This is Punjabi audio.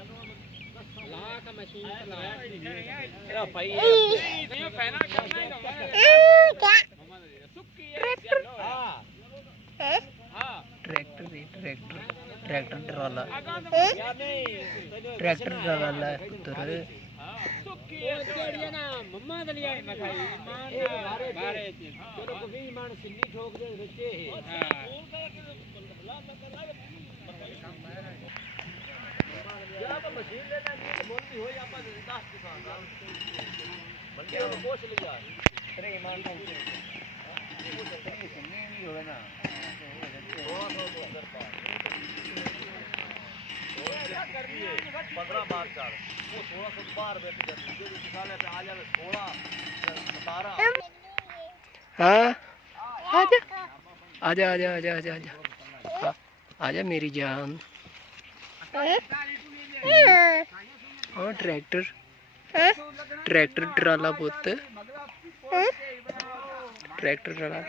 ਲਾਕ ਮਸ਼ੀਨ ਚਲਾਇਆ ਇਹਦਾ ਭਾਈ ਨਹੀਂ ਫੈਨਾ ਕਰਨਾ ਹੀ ਸੁੱਕੀ ਹੈ ਹਾਂ ਹਾਂ ट्रैक्टर ट्रैक्टर ट्राला ਯਾਰ ਨਹੀਂ ट्रैक्टर ट्राला पुत्र ਸੁੱਕੀ ਹੈ ਕਿਹੜੀ ਨਾ ਮੰਮਾ ਦੇ ਲਈ ਆਈ ਮਖਾਈ ਮਾਨ ਬਾਰੇ ਚਲੋ ਕੋਈ ਮਨ ਸਿੰਨੀ ਠੋਕ ਦੇ ਵਿੱਚ ਇਹ ਹਾਂ ਯਾਰ ਆਪਾਂ ਮਸ਼ੀਨ ਲੈਣਾ ਨਹੀਂ ਮੋਟੀ ਹੋਈ ਆਪਾਂ 10 ਦੁਕਾਨਦਾਰ ਬੰਦੇ ਨੂੰ ਪੁੱਛ ਲਿਆ ਤੇਰੇ ਇਮਾਨ ਨਾਲ ਸਿੰਨੀ ਵੀ ਹੋਵੇ ਨਾ ਬਹੁਤ ਦਰਬਾਰ 15 ਮਾਰਚ ਆ ਉਹ 1612 ਵਿੱਚ ਜਾਂਦੀ ਜੇ ਨਿਕਾਲੇ ਤੇ ਆ ਜਾਵੇ 16 17 हाँ आजा आजा आजा आजा आजा आजा मेरी जान हाँ ट्रैक्टर ट्राला पुत ट्रैक्टर ट्राला